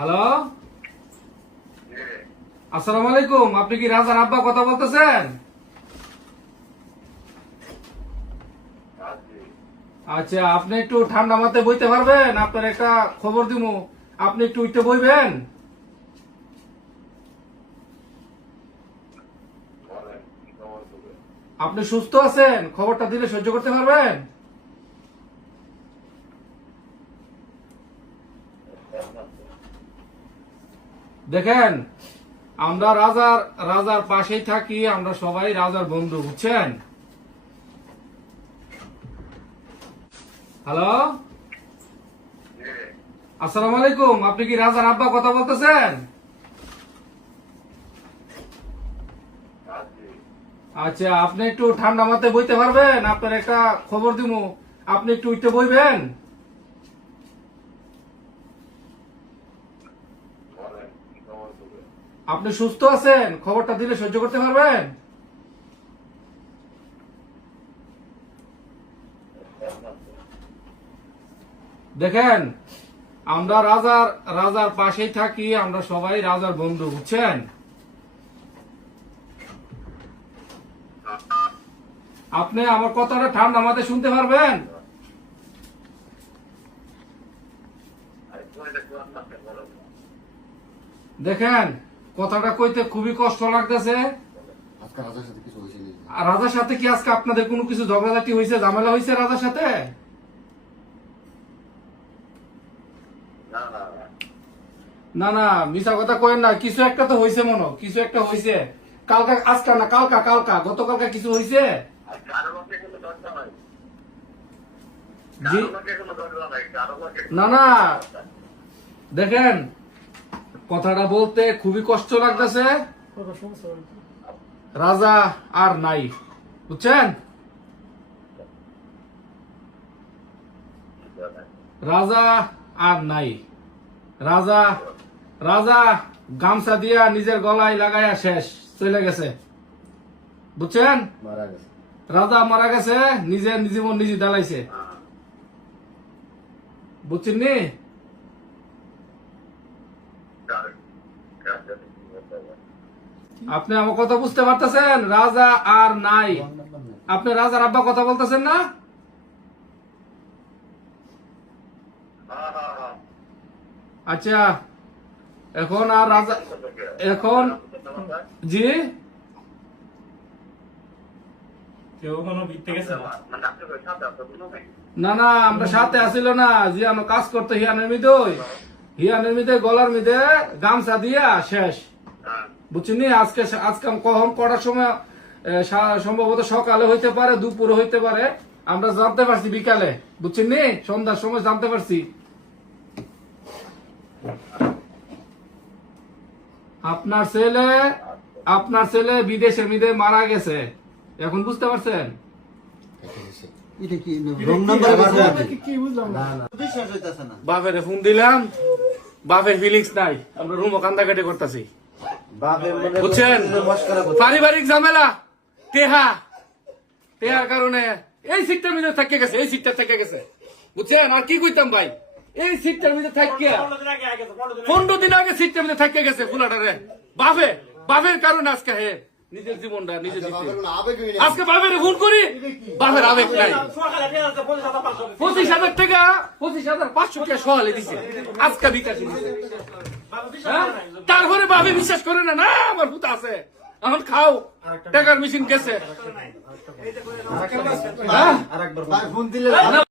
Hello, আসসালামু আলাইকুম। আপনি কি রাজার আব্বা কথা বলতেছেন? আচ্ছা, আপনি একটু ঠান্ডা মাথায় বইতে পারবেন? আপনার একটা খবর দিব, আপনি একটু উঠতে বইবেন। আপনি সুস্থ আছেন? খবরটা দিলে সহ্য করতে পারবেন? দেখেন, আমরা রাজার পাশেই থাকি, আমরা সবাই রাজার বন্ধু, বুঝছেন? হ্যালো, আসসালামু আলাইকুম। আপনি কি রাজার আব্বা কথা বলতেছেন? আচ্ছা, আপনি একটু ঠান্ডা মাথায় বইতে পারবেন? আপনার একটা খবর দিব, আপনি একটু উঠতে বইবেন। আপনি সুস্থ আছেন? খবরটা দিলে সহ্য করতে পারবেন? দেখেন, আমরা রাজার পাশেই থাকি, আমরা সবাই রাজার বন্ধু, বুঝছেন? আপনি আমার কথাটা ঠান্ডা মাথায় শুনতে পারবেন? দেখেন, কথাটা কইতে খুবই কষ্ট লাগতেছে। আর রাজার সাথে কি আজকে আপনাদের কোনো কিছু ঝগড়াঝাটি হয়েছে, ঝামেলা হয়েছে রাজার সাথে? না না, মিছা কথা কইেন না। কিছু একটা তো হয়েছে, মনে কিছু একটা হয়েছে। কালকা, আজকা না, কালকা গতকালকা কিছু হয়েছে। জি না না, দেখেন, কথাটা বলতে খুবই কষ্ট লাগতেছে। রাজা আর নাই, বুঝছেন? রাজা আর নাই। রাজা গামছা দিয়া নিজের গলায় লাগাইয়া শেষ, চলে গেছে, বুঝছেন? রাজা মারা গেছে, নিজের জীবন নিজে দালাইছে, বুঝছেন নি? আপনি আমার কথা বুঝতে পারতেছেন? রাজা আর নাই। আপনি রাজার আব্বা কথা বলতেছেন না? আচ্ছা, এখন আর রাজা, এখন জি না না, আমরা সাথে আসিল না, জিয়ানো কাজ করতে হিয়ানের মিদে গলার মিদে গামছা দিয়া শেষ, বুঝছেন? আজকে কখন কটার সময়, সম্ভবত সকালে হইতে পারে, দুপুরে হইতে পারে, আমরা জানতে পারছি বিকালে, বুঝছেন নি? সন্ধ্যার সময় জানতে পারছি। আপনার ছেলে বিদেশের মিদে মারা গেছে, এখন বুঝতে পারছেন? বাপের ফোন দিলাম, বাপের ফিলিংস নাই, আমরা রুমও কান্দাকাটি করতেছি, বুঝছেন? পারিবারিক ঝামেলা, টেহার কারণে এই সিটটার মধ্যে থেকে গেছে, এই সিটটা থেকে গেছে, বুঝছেন? আর কি কইতাম ভাই, এই সিটটার মধ্যে থাকিয়া 15 দিন আগে সিটটার মধ্যে থেকে গেছে ফুলাটারে। বাপের কারণে আজকে হে নিজের জীবনটা নিজে আজকে বাপের ফোন করি, বাপের আবেগ নাই। 25,000 টাকা, 25,500 টাকা সহালে দিছে, আজকে বিকাশে দিছে। তারপরে বাপে বিশ্বাস করে না, না আমার ভূত আছে, এখন খাও, টাকার মেশিন গেছে।